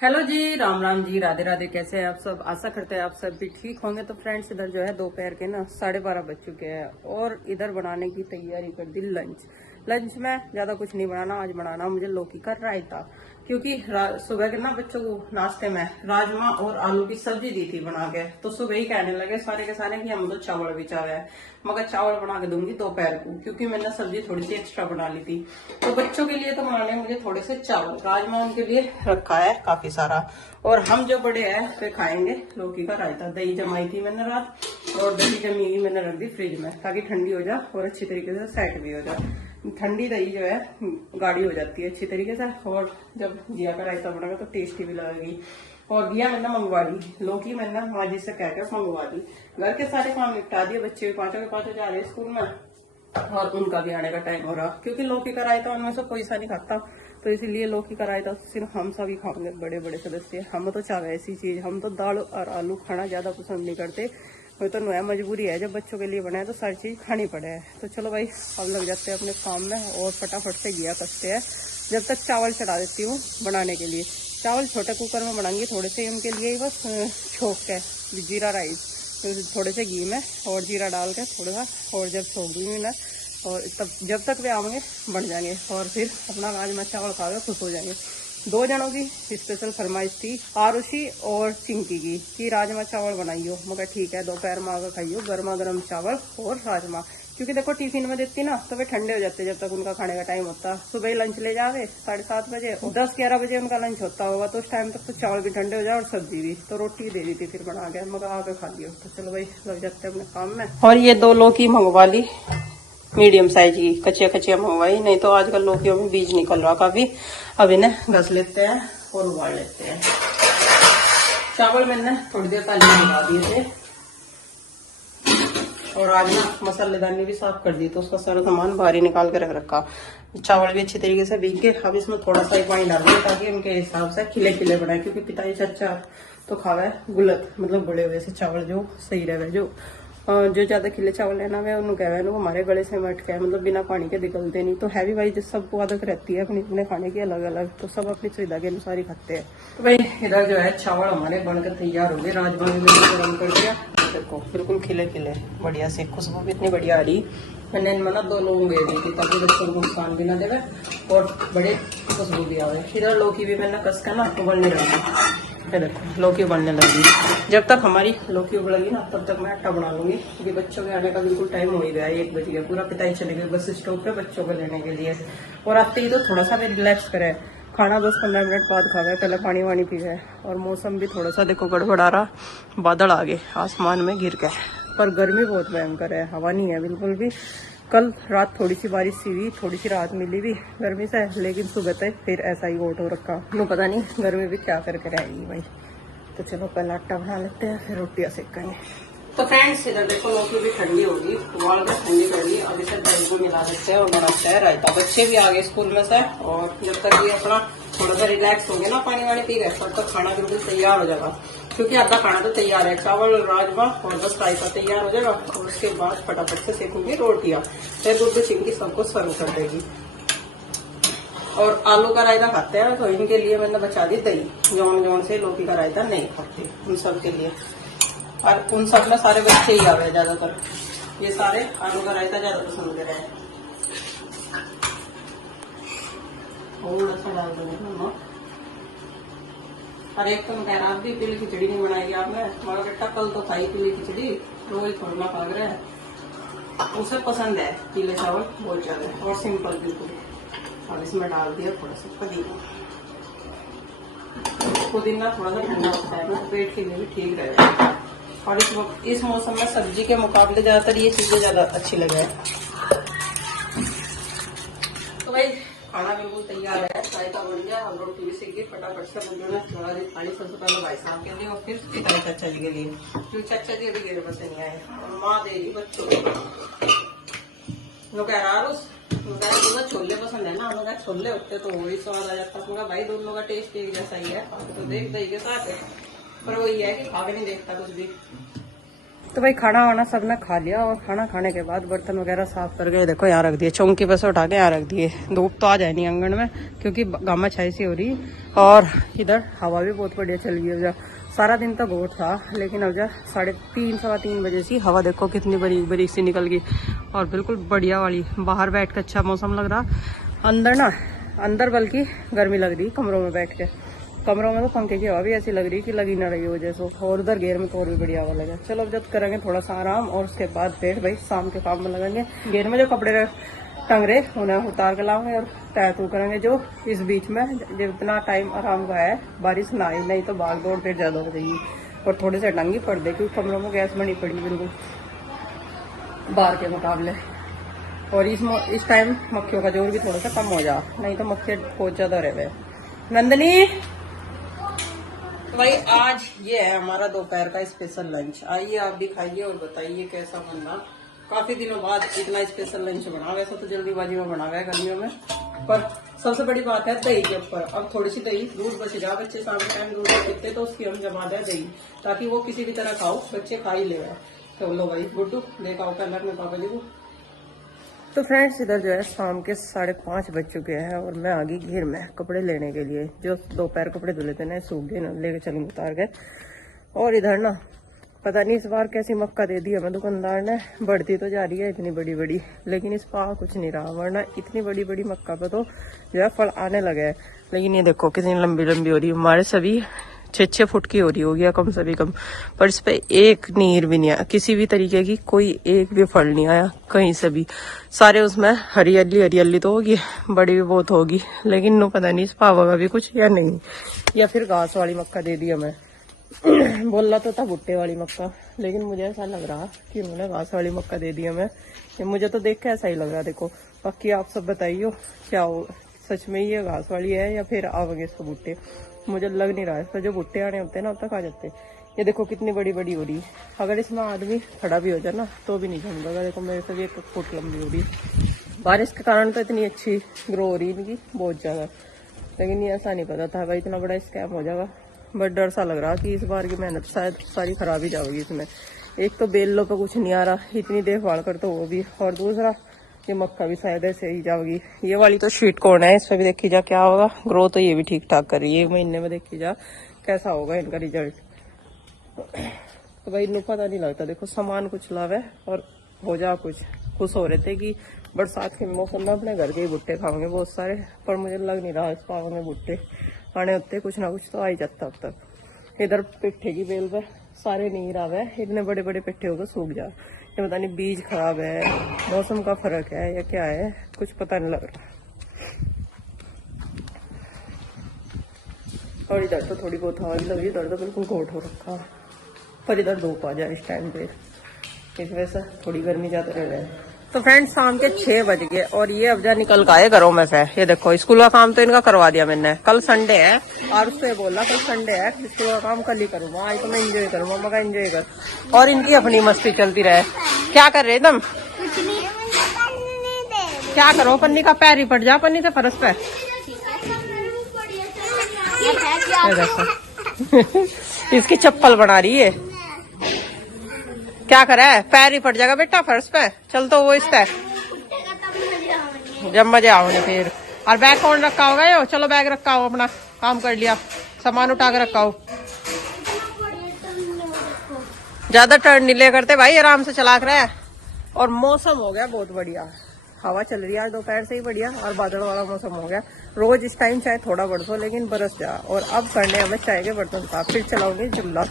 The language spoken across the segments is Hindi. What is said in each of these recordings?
हेलो जी, राम राम जी, राधे राधे। कैसे हैं आप सब? आशा करते हैं आप सब भी ठीक होंगे। तो फ्रेंड्स, इधर जो है दोपहर के ना 12:30 बज चुके हैं और इधर बनाने की तैयारी कर दी लंच में ज्यादा कुछ नहीं बनाना। आज बनाना मुझे लौकी का रायता, क्योंकि सुबह के ना बच्चों को नाश्ते में राजमा और आलू की सब्जी दी थी बना के, तो सुबह ही कहने लगे सारे के सारे कि हम तो चावल भी चाहे है, मगर चावल बना के दूंगी दोपहर को, क्योंकि मैंने सब्जी थोड़ी सी एक्स्ट्रा बना ली थी। तो बच्चों के लिए तो बनाने मुझे थोड़े से चावल, राजमा उनके लिए रखा है काफी सारा, और हम जो बड़े हैं वे खाएंगे लौकी का रायता। दही जमाई थी मैंने रात, और दही जमी हुई मैंने रख दी फ्रिज में, ताकि ठंडी हो जाए और अच्छी तरीके से सेट भी हो जाए। ठंडी दही जो है गाढ़ी हो जाती है अच्छी तरीके से, और जब घिया का रायता बनेगा तो टेस्टी भी लगेगी। और घिया मैंने मंगवा ली, लौकी मैंने माँ जी से कहकर मंगवा ली। घर के सारे काम निपटा दिए, बच्चे भी पांचों के पांचों जा रहे हैं स्कूल में, और उनका भी आने का टाइम हो रहा, क्योंकि लौकी का रायता उनमें से कोई सा नहीं खाता, तो इसीलिए लौकी का रायता सिर्फ हम सभी खाएंगे, बड़े बड़े सदस्य। हम तो चाहे ऐसी चीज, हम तो दाल और आलू खाना ज्यादा पसंद नहीं करते। वो तो नया मजबूरी है, जब बच्चों के लिए बनाए तो सारी चीज खानी पड़े है। तो चलो भाई, अब लग जाते हैं अपने काम में और फटाफट से घिया कसते हैं। जब तक चावल चढ़ा देती हूँ बनाने के लिए। चावल छोटे कुकर में बनाएंगे, थोड़े से उनके लिए बस छोंक के, जीरा राइस थोड़े से घी में और जीरा डाल के थोड़ा सा, और जब छोंक दूंगी ना, और तब जब तक वे आएंगे बन जाएंगे, और फिर अपना राजमा चावल खा के खुश हो जाएंगे। 2 जनों की स्पेशल फरमाइश थी, आरुषि और चिंकी की, कि राजमा चावल बनाइयो। मगर ठीक है, दोपहर में आकर खाइयो गर्मा गर्म चावल और राजमा, क्योंकि देखो टिफिन में देती ना तो वे ठंडे हो जाते जब तक उनका खाने का टाइम होता। सुबह ही लंच ले जावे 7:30 बजे, 10-11 बजे उनका लंच होता होगा, तो उस टाइम तक तो चावल भी ठंडे हो जाए और सब्जी भी। तो रोटी दे दी थी फिर बना के, मगर आकर खा लियो। तो चलो भाई, लग जाते हैं अपने काम में। और ये 2 लौकी मंगवा ली मीडियम साइज की, कच्चिया कच्चिया मंगवाई, नहीं तो आजकल लौकियों में बीज निकल रहा काफी। अब इन्हें घस लेते हैं और उबाल लेते हैं। चावल मैंने थोड़ी देर पहले मंगा दिए थे, और आज ना मसालेदानी भी साफ कर दी, तो उसका सारा सामान बाहर ही निकाल के रख रखा। चावल भी अच्छी तरीके से भीग के, अब इसमें थोड़ा सा ही पानी डाल दिया, ताकि उनके हिसाब से खिले खिले बनाए, क्योंकि पिताजी चच्चा तो खावे गुलत, मतलब बड़े हुए से चावल जो सही रहे। जो ज्यादा खिले चावल लेना है उन्होंने कहा हमारे गले से मट के, मतलब बिना पानी के निकलते नहीं। तो हैवी भाई जिस सबको आदत रहती है अपने अपने खाने की अलग अलग, तो सब अपनी सुविधा के अनुसार ही खाते हैं। तो भाई इधर जो है चावल हमारे बनकर तैयार हो गए, राजमा भी मैंने गर्म कर दिया, देखो बिल्कुल खिले खिले बढ़िया से, खुशबू भी इतनी बढ़िया आ रही। मैंने इनमें ना 2 लोगों दे दी थी, ताकि बच्चों को नुकसान भी ना देवे और बड़े खुशबू भी आवे। इधर लौकी भी मैंने कस कर ना उबलने लगी, देखो लौकी उबलने लगी। जब तक हमारी लौकी उबलेगी ना, तब तक मैं आटा बना लूंगी, क्योंकि बच्चों के आने का बिल्कुल टाइम हो ही गया है, 1 बज गया। पूरा पिताई चले गए बस स्टॉप पे बच्चों को लेने के लिए, और आते ही तो थोड़ा सा भी रिलैक्स करे, खाना 10-15 मिनट बाद खा गए, पहले पानी वानी पी गए। और मौसम भी थोड़ा सा देखो गड़बड़ा रहा, बादल आ गए आसमान में घिर गए, पर गर्मी बहुत भयंकर है, हवा नहीं है बिल्कुल भी। कल रात थोड़ी सी बारिश सी हुई, थोड़ी सी राहत मिली भी गर्मी से, लेकिन सुबह तक फिर ऐसा ही ओट हो रखा। नो पता नहीं गर्मी भी क्या करके रहेगी भाई। तो चलो पहले आटा बना लेते हैं, फिर रोटियां सेकेंगे। तो फ्रेंड्स, इधर देखो लौकी भी ठंडी होगी, उबाल कर ठंडी कर ली। अब इसे दही को मिला देते हैं और बनाते हैं रायता। बच्चे भी आ गए स्कूल में से, और जब तक ये अपना थोड़ा सा रिलैक्स होंगे ना, पानी वानी पी गए, तब तक खाना बिल्कुल तैयार हो जाएगा। क्योंकि आधा खाना तो तैयार है, चावल राजमा और बस रायता तैयार हो जाएगा, और उसके बाद फटाफट से सेकूंगी रोटियां, फिर दूध चिंकी सबको सर्व कर देगी। और आलू का रायता खाते हैं, तो इनके लिए मैंने बचा दी दही, जौन से लौकी का रायता नहीं खाते उन सब के लिए। और उन सब में सारे बच्चे ही आ गए ज्यादातर, ये सारे आलू का रायता ज्यादा पसंद कर रहे हैं। और अच्छा डाल देंगे। और एक तुम कह रहा भी पीली खिचड़ी नहीं बनाई आपने, हमारा बेटा कल तो खाई पीली खिचड़ी, रोज थोड़ा खा रहे हैं, उसे पसंद है पीले चावल बहुत ज्यादा, और सिंपल बिल्कुल। और इसमें डाल दिया थोड़ा सा पुदीना। पुदीना थोड़ा सा ठंडा होता है ना, पेट के लिए भी ठीक रहेगा। और इस मौसम में सब्जी के मुकाबले ज्यादातर ये चीजें ज्यादा अच्छी लगे। तो भाई खाना बिल्कुल तैयार है, रायता बन गया, हम रोटी भी सीख गई फटाफट से। बंदों ने थोड़ा देर खाली, सबसे पहले भाई साहब के लिए और फिर पिताजी चाचा जी के लिए, क्योंकि चाचा जी अभी मेरे बस नहीं आए, और माँ देगी बच्चों को। वो कह रहा तुम्हें छोले पसंद है ना, उन्होंने छोले होते तो वही स्वाद आ जाता। पूरा भाई दोनों का टेस्ट एक जैसा ही है, तो देख दही के साथ है, पर वही है कि खा के नहीं देखता कुछ भी। तो भाई खाना वाना सब ने खा लिया और खाना खाने के बाद बर्तन वगैरह साफ कर गए। देखो यहाँ रख दिए, चौंकी पे से उठा के यहाँ रख दिए। धूप तो आ जाए नहीं आंगन में क्योंकि गामा छाई सी हो रही और इधर हवा भी बहुत बढ़िया चल गई। अब सारा दिन तो गोट था लेकिन अब 3:30 सवा 3 बजे से हवा देखो कितनी बड़ी बड़ी सी निकल गई और बिल्कुल बढ़िया वाली। बाहर बैठ के अच्छा मौसम लग रहा, अंदर बल्कि गर्मी लग रही कमरों में बैठ के। कमरों में तो पंखे की हवा भी ऐसी लग रही कि लगी ना रही हो जैसे। और उधर घेर में तो और भी बढ़िया हवा लगे। चलो अब जब करेंगे थोड़ा सा आराम और उसके बाद फिर भाई शाम के काम में लगेंगे। घेर में जो कपड़े टंग रहे उन्हें उतार के लाऊंगे और तय तू करेंगे। जो इस बीच में जितना टाइम आराम का है बारिश ना आई, नहीं तो भाग दौड़ फिर ज्यादा हो जाएगी। और थोड़े से टंगी पड़ दे क्योंकि कमरों में गैस बनी पड़ी बिल्कुल बाहर के मुकाबले। और इस टाइम मक्खियों का जोर भी थोड़ा सा कम हो जा, नहीं तो मक्खियाँ बहुत ज्यादा रहे। नंदनी तो भाई आज ये है हमारा दोपहर का स्पेशल लंच। आइए आप भी खाइए और बताइए कैसा बन रहा। काफी दिनों बाद इतना स्पेशल लंच बना। वैसे तो जल्दीबाजी में बना गया गर्मियों में, पर सबसे बड़ी बात है दही के ऊपर। अब थोड़ी सी दही, दूध बच जा, बच्चे शाम के टाइम दूध पीते तो उसकी हम जमा दें दही, ताकि वो किसी भी तरह खाओ, बच्चे खा ही ले। तो लो भाई गुड्डू देखा पहले अपने पापा जी को। तो फ्रेंड्स इधर जो है शाम के 5:30 बज चुके हैं और मैं आ गई घेर में कपड़े लेने के लिए। जो दोपहर कपड़े धुले थे ना सूख गए ना, लेके चलूंगी उतार के। और इधर ना पता नहीं इस बार कैसी मक्का दे दी हमें दुकानदार ने। बढ़ती तो जा रही है इतनी बड़ी बड़ी, लेकिन इस बार कुछ नहीं रहा। वरना इतनी बड़ी बड़ी मक्का पे तो जो है फल आने लगे हैं। लेकिन ये देखो कितनी लंबी लंबी हो रही है। हमारे सभी 6-6 फुट की हो रही होगी या कम से भी कम, पर इस पे एक नीर भी नहीं आया, किसी भी तरीके की कोई एक भी फल नहीं आया कहीं से भी। सारे उसमें हरियाली तो होगी, बड़ी भी बहुत होगी, लेकिन नो पता नहीं इस पावा का भी कुछ या नहीं, या फिर घास वाली मक्का दे दी हमें। बोला तो था भुट्टे वाली मक्का, लेकिन मुझे ऐसा लग रहा कि उन्होंने घास वाली मक्का दे दी हमें। मुझे तो देख के ऐसा ही लग रहा। देखो बाकी आप सब बताइए क्या हो, सच में ये घास वाली है या फिर आवेंगे इसको भुट्टे। मुझे लग नहीं रहा है, इस पर जो भुट्टे आने होते हैं ना अब तक आ जाते हैं। ये देखो कितनी बड़ी बड़ी हो रही है। अगर इसमें आदमी खड़ा भी हो जाए ना तो भी नहीं जमेगा। देखो मेरे से भी 1 फुट लंबी हो रही है। बारिश के कारण तो इतनी अच्छी ग्रो हो रही है इनकी बहुत ज्यादा, लेकिन ये ऐसा नहीं पता था भाई इतना बड़ा स्कैम हो जाएगा। बट डर सा लग रहा कि इस बार की मेहनत शायद सारी खराब ही जाएगी इसमें। एक तो बेलों पे कुछ नहीं आ रहा, इतनी देखभाल कर तो वो भी, और दूसरा ये मक्का भी शायद ऐसे ही जाओगी। ये वाली तो स्वीट कॉर्न है, इस पर भी देखी जा क्या होगा। ग्रो तो ये भी ठीक ठाक कर रही है, 1 महीने में देखी जा कैसा होगा इनका रिजल्ट। तो भाई इनको पता नहीं लगता। देखो सामान कुछ लावे और हो जा कुछ। खुश हो रहे थे कि बरसात के मौसम में अपने घर के ही भुट्टे खाओगे बहुत सारे, पर मुझे लग नहीं रहा इस पाव में भुट्टे आने होते। कुछ ना कुछ तो आ ही जाता अब तक। इधर पिट्ठे की बेल पे सारे नहीं रहा, इतने बड़े बड़े पिट्ठे होकर सूख जा। ये पता नहीं बीज खराब है, मौसम का फर्क है या क्या है, कुछ पता नहीं लग रहा। और इधर तो थोड़ी बहुत हवा भी लग रही है, इधर तो बिल्कुल घोट हो रखा। पर इधर धूप आ जाए इस टाइम पे, इस वजह से थोड़ी गर्मी ज्यादा रह रहा है। तो फ्रेंड्स शाम के 6 बज गए और ये अब जा निकल का है घरों में से। ये देखो स्कूल का काम तो इनका करवा दिया मैंने। कल संडे है और उससे बोला कल संडे है, स्कूल का काम कल ही करूंगा, आज तो मैं एंजॉय करूंगा। मैं एंजॉय कर, और इनकी अपनी मस्ती चलती रहे। क्या कर रहे एकदम, क्या करो, पन्नी का पैर ही पड़ जा, पन्नी से फर्श पे। इसकी चप्पल बना रही है, क्या करे, पैर ही पड़ जाएगा बेटा फर्श पे। चल तो वो इस पे जब मजे आओगे फिर। और बैग कौन रखा होगा यो, चलो बैग रखा हो, अपना काम कर लिया, सामान उठा के रखा हो। ज्यादा टर्न नहीं ले करते भाई, आराम से चला कर। और मौसम हो गया बहुत बढ़िया, हवा चल रही है आज दोपहर से ही बढ़िया, और बादल वाला मौसम हो गया। रोज इस टाइम चाहे थोड़ा बरसो लेकिन बरस जा। और अब करने हमें चाय के बर्तन साफ, फिर चलाऊंगी चूल्हा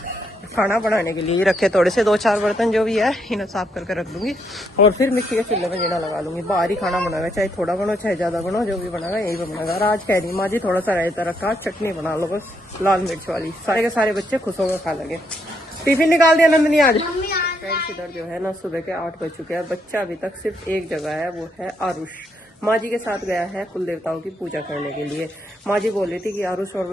खाना बनाने के लिए। रखे थोड़े से 2-4 बर्तन जो भी है इन्हें साफ करके रख दूंगी, और फिर मिट्टी के चूल्हे में जीना लगा लूंगी। बाहर ही खाना बनाएगा, चाहे थोड़ा बनो चाहे ज्यादा बनो, जो भी बनाएगा यही बनेगा। और आज कह रही माँ जी थोड़ा सा रायता रखा, चटनी बना लो बस लाल मिर्च वाली, सारे के सारे बच्चे खुश होकर खा लेंगे। टिफिन निकाल दिया नंदनी आज। फ्रेंड्स इधर जो है ना सुबह के 8 बज चुके हैं। बच्चा अभी तक सिर्फ एक जगह है, वो है आरुष। माँ जी के साथ गया है कुल देवताओं की पूजा करने के लिए। माँ जी बोल रही थी कि आरुष और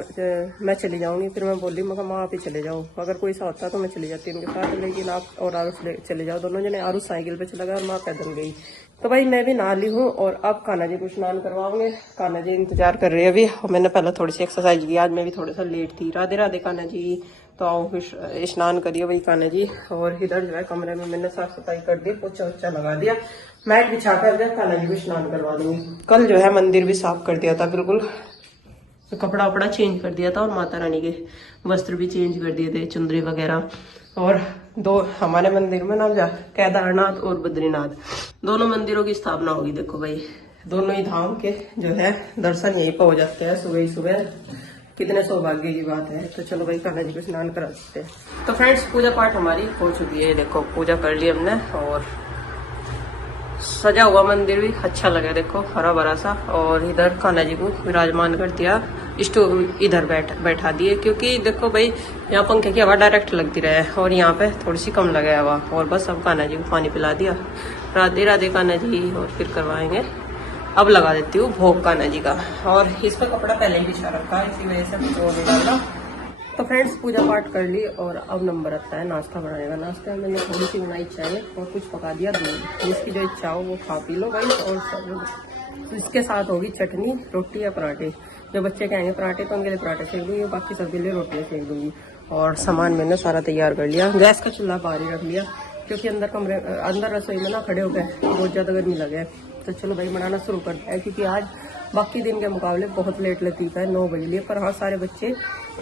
मैं चली जाऊंगी, फिर मैं बोल रही मैं माँ आप ही चले जाओ, अगर कोई सा होता तो मैं चली जाती उनके साथ, लेकिन आप और आरुष चले जाओ दोनों जने। आरुष साइकिल पे चला गया और माँ पैदल गई तो भाई मैं भी नहा ली हूँ और अब कान्हा जी को स्नान करवाऊंगे। कान्हा जी इंतजार कर रही है अभी, और मैंने पहले थोड़ी सी एक्सरसाइज की, आज मैं भी थोड़ा सा लेट थी। राधे राधे कान्हा जी। तो आओ फिर स्नान करिए भाई कान्हा जी। और इधर जो है कमरे में मैंने साफ सफाई कर दी, पोछा वोछा लगा दिया, मैट बिछा कर दिया, कान्हा जी को स्नान करवा दूंगी। कल जो है मंदिर भी साफ कर दिया था बिल्कुल, तो कपड़ा वपड़ा चेंज कर दिया था और माता रानी के वस्त्र भी चेंज कर दिए थे, चुंदरी वगैरह। और दो हमारे मंदिर में ना जा केदारनाथ और बद्रीनाथ दोनों मंदिरों की स्थापना होगी। देखो भाई दोनों ही धाम के जो है दर्शन यहीं पर हो जाते हैं सुबह ही सुबह, कितने सौभाग्य की बात है। तो चलो भाई कान्हा जी को स्नान करा देते हैं। तो फ्रेंड्स पूजा पाठ हमारी हो चुकी है, देखो पूजा कर ली हमने, और सजा हुआ मंदिर भी अच्छा लगा, देखो हरा भरा सा। और इधर कान्हा जी को विराजमान कर दिया, स्टोव इधर बैठा दिए, क्योंकि देखो भाई यहाँ पंखे की हवा डायरेक्ट लगती रहे और यहाँ पे थोड़ी सी कम लगे हवा। और बस अब कान्हा जी को पानी पिला दिया, राधे राधे कान्हा जी। और फिर करवाएंगे, अब लगा देती हूँ भोग कान्हा जी का। और इस पर कपड़ा पहले ही बिछा रखा है, इसी वजह से कुछ और नहीं डालना। तो फ्रेंड्स पूजा पाठ कर ली और अब नंबर आता है नाश्ता बनाने का। नाश्ता में मैंने थोड़ी सी बनाई चाय और कुछ पका दिया दूध, जिसकी जो इच्छा हो वो खा पी लो भाई। और सब इसके साथ होगी चटनी, रोटी या पराठे। जो बच्चे कहेंगे पराठे तो उनके लिए पराठे सेक दूंगी, बाकी सबके लिए रोटियाँ सेक दूंगी। और सामान मैंने सारा तैयार कर लिया, गैस का चूल्हा बाहर ही रख लिया, क्योंकि अंदर रसोई में ना खड़े हो गए बहुत ज़्यादा गर्मी लगे। तो चलो भाई बनाना शुरू करते हैं, क्योंकि आज बाकी दिन के मुकाबले बहुत लेट लतीफ़ है, 9 बजे लिए। पर हाँ सारे बच्चे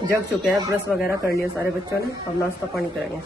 जग चुके हैं, ब्रश वगैरह कर लिया सारे बच्चों ने, अब नाश्ता पानी करेंगे।